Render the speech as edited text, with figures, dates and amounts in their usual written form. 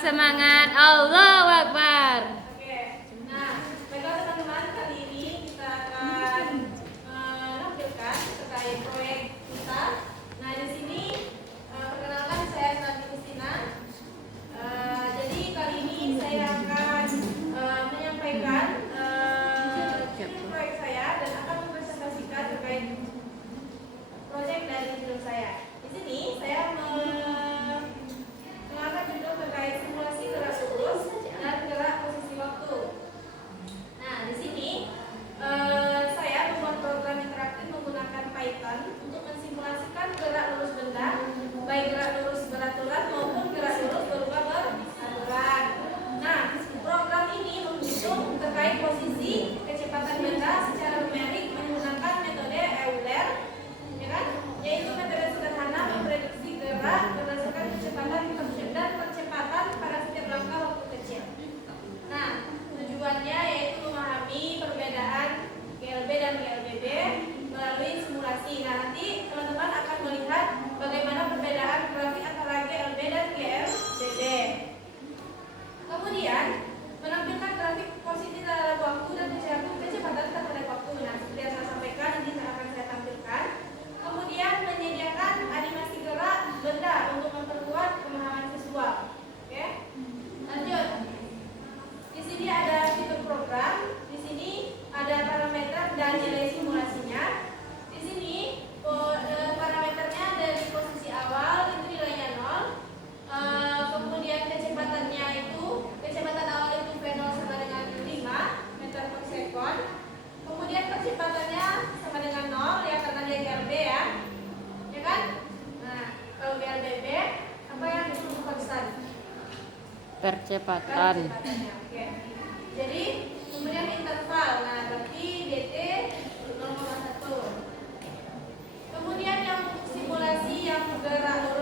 semangat, Allahu Akbar. Oke. Nah, baiklah teman-teman, kali ini kita akan menampilkan terkait proyek kita. Nah, di sini perkenalkan saya Santi Christina. Jadi kali ini saya akan menyampaikan proyek saya dan akan mempresentasikan terkait proyek dari judul saya. Di sini saya mengangkat judul terkait simulasi gerak lurus dan gerak posisi waktu. Nah, di sini saya membuat program interaktif menggunakan Python untuk mensimulasikan gerak lurus benda, baik gerak lurus beraturan maupun gerak lurus berupa beraturan. Nah, program ini menghitung terkait posisi kecepatan benda secara numerik menggunakan metode Euler, ya kan? Yaitu metode sederhana memprediksi gerak berdasarkan kecepatan dan percepatan pada setiap langkah waktu kecil. Nah, tujuannya yaitu memahami perbedaan GLB dan GLBB melalui simulasi. Nah, nanti teman-teman akan melihat bagaimana perbedaan grafik antara GLB dan GLBB. Kemudian menampilkan grafik posisi terhadap waktu dan kecepatan terhadap waktu. Nah, seperti yang saya sampaikan, ini akan saya tampilkan. Kemudian menyediakan animasi gerak benda untuk memperkuat pemahaman visual. Oke, lanjut. Di sini ada fitur program, di sini ada parameter dan nilai simulasinya. Di sini parameternya dari posisi awal itu nilainya 0. Kemudian kecepatannya itu kecepatan awal itu V0 sama dengan 5 meter per sekon. Kemudian kecepatannya sama dengan 0 ya karena dia GLB ya kan? Nah, kalau GLBB apa yang disebut konstan? Percepatan. Oke. Jadi kemudian interval. Nah, berarti dt 0,1. Kemudian yang simulasi yang gerak